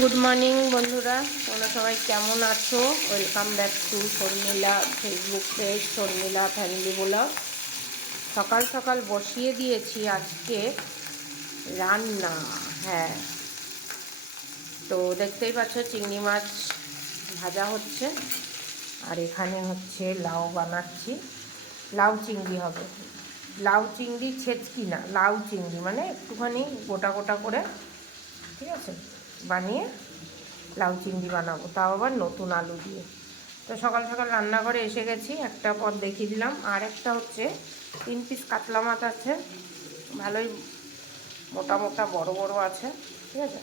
Good morning বন্ধুরা, তোমরা সবাই কেমন আছো? Welcome back to Sharmila Facebook page, Sharmila family blog. সকাল সকাল বসিয়ে দিয়েছি আজকে রান্না। হ্যাঁ, তো দেখতেই পাচ্ছ চিংড়ি মাছ ভাজা হচ্ছে, আর এখানে হচ্ছে লাউ বানাচ্ছি। লাউ চিংড়ি হবে, লাউ চিংড়ি ছেচকি না, লাউ চিংড়ি মানে একটুখানি গোটা গোটা করে, ঠিক আছে, বানিয়ে লাউ চিংড়ি বানাবো, তাও আবার নতুন আলু দিয়ে। তো সকাল সকাল রান্নাঘরে এসে গেছি, একটা পদ দেখিয়ে দিলাম। আর একটা হচ্ছে 3 পিস কাতলা মাছ আছে, ভালোই মোটা মোটা বড় বড় আছে, ঠিক আছে।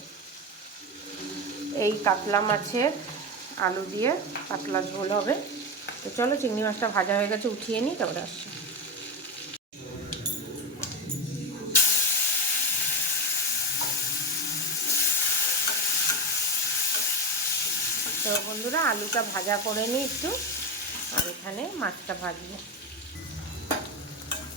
এই কাতলা মাছের আলু দিয়ে পাতলা ঝোল হবে। তো চলো, চিংড়ি মাছটা ভাজা হয়ে গেছে, উঠিয়ে নিই, তারপরে আসছি। তো বন্ধুরা, আলুটা ভাজা করে নিই একটু, আর এখানে মাছটা ভাজবো।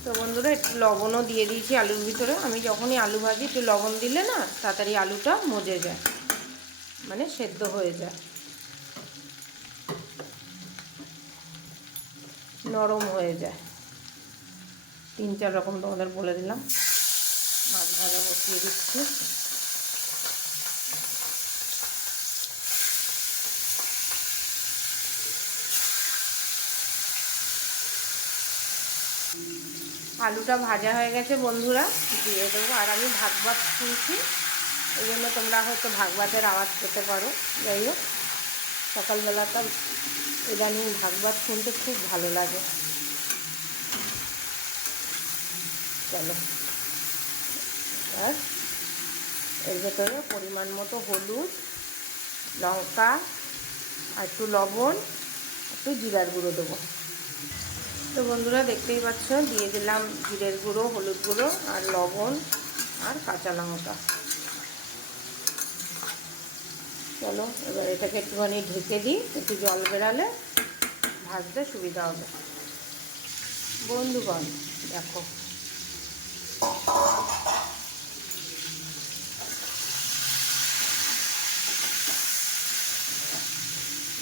তো বন্ধুরা, একটু লবণও দিয়ে দিয়েছি আলুর ভিতরে। আমি যখনই আলু ভাজি একটু লবণ দিলে না, তাড়াতাড়ি আলুটা মজে যায়, মানে সেদ্ধ হয়ে যায়, নরম হয়ে যায়। 3-4 রকম তোমাদের বলে দিলাম। মাছ ভাজা বসিয়ে দিচ্ছি। আলুটা ভাজা হয়ে গেছে বন্ধুরা, দিয়ে দেবো। আর আমি ভাত শুনছি, ওই জন্য তোমরা হয়তো ভাতের আওয়াজ পেতে পারো। যাই হোক, সকালবেলাটা ইদানিং ভাত শুনতে খুব ভালো লাগে। চলো, আর এর ভেতরে পরিমাণ মতো হলুদ, লঙ্কা, আর একটু লবণ, একটু জিরার গুঁড়ো দেবো। তো বন্ধুরা, দেখতেই পাচ্ছ, দিয়ে দিলাম জিরের গুঁড়ো, হলুদ গুঁড়ো, আর লবণ, আর কাঁচা লঙ্কা। চলো, এবার এটাকে একটুখানি ঢেকে দিই, একটু জল বেরালে ভাজতে সুবিধা হবে। বন্ধুগণ দেখো,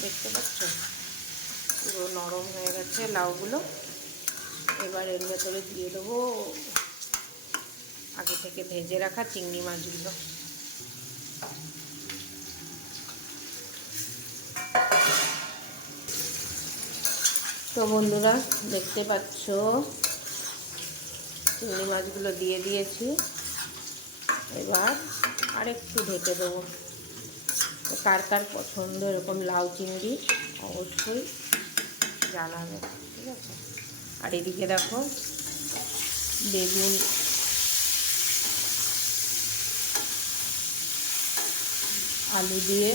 দেখতে পাচ্ছ পুরো নরম হয়ে গেছে লাউগুলো। এবার এর ভেতরে দিয়ে দেবো আগে থেকে ভেজে রাখা চিংড়ি মাছগুলো। তো বন্ধুরা, দেখতে পাচ্ছ চিংড়ি মাছগুলো দিয়ে দিয়েছি। এবার আরেকটু ঢেকে দেবো। কার কার পছন্দ এরকম লাউ চিংড়ি অবশ্যই জানাবে, ঠিক আছে। আর এদিকে দেখো, বেগুন আলু দিয়ে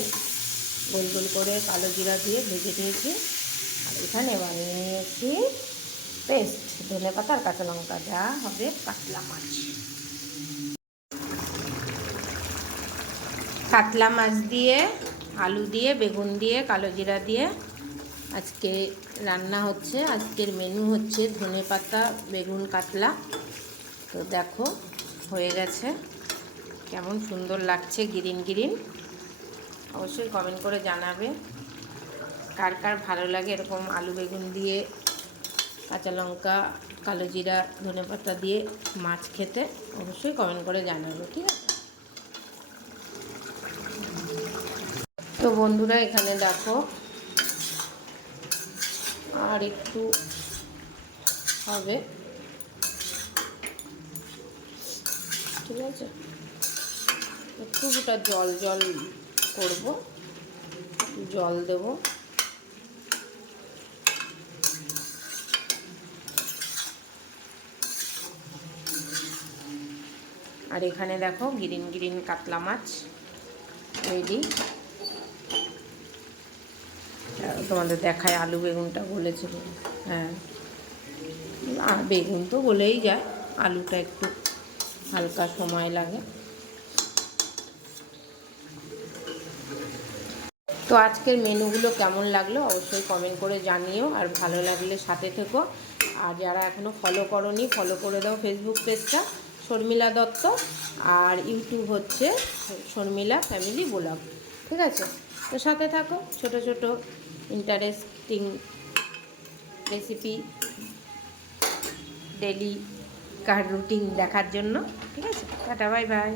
গোল গোল করে কালো জিরা দিয়ে ভেজে নিয়েছি। আর এখানে বানিয়ে নিয়েছি পেস্ট, ধনে পাতা আর কাঁচা লঙ্কা, যা হবে কাতলা মাছ। কাতলা মাছ দিয়ে, আলু দিয়ে, বেগুন দিয়ে, কালো জিরা দিয়ে আজকে রান্না হচ্ছে। আজকের মেনু হচ্ছে ধনে পাতা বেগুন কাতলা। তো দেখো, হয়ে গেছে, কেমন সুন্দর লাগছে, গ্রিন গ্রিন। অবশ্যই কমেন্ট করে জানাবে কার কার ভালো লাগে এরকম আলু বেগুন দিয়ে, কাঁচা লঙ্কা, কালো জিরা, ধনে পাতা দিয়ে মাছ খেতে। অবশ্যই কমেন্ট করে জানাবে, ঠিক আছে। তো বন্ধুরা, এখানে দেখো আর একটু হবে, ঠিক আছে। একটু গোটা জল জল করব, জল দেব। আর এখানে দেখো গ্রিন গ্রিন কাতলা মাছ রেডি। তোমাদের দেখায় আলু বেগুনটা গলেছিল। হ্যাঁ, বেগুন তো গলেই যায়, আলুটা একটু হালকা সময় লাগে। তো আজকের মেনুগুলো কেমন লাগলো অবশ্যই কমেন্ট করে জানিও, আর ভালো লাগলে সাথে থেকো। আর যারা এখনও ফলো করোনি, ফলো করে দাও ফেসবুক পেজটা শর্মিলা দত্ত, আর ইউটিউব হচ্ছে শর্মিলা ফ্যামিলি ব্লগ। ঠিক আছে? তো সাথে থাকো, ছোট ছোট ইন্টারেস্টিং রেসিপি ডেলি কার রুটিন দেখার জন্য। ঠিক আছে, টাটা, বাই বাই।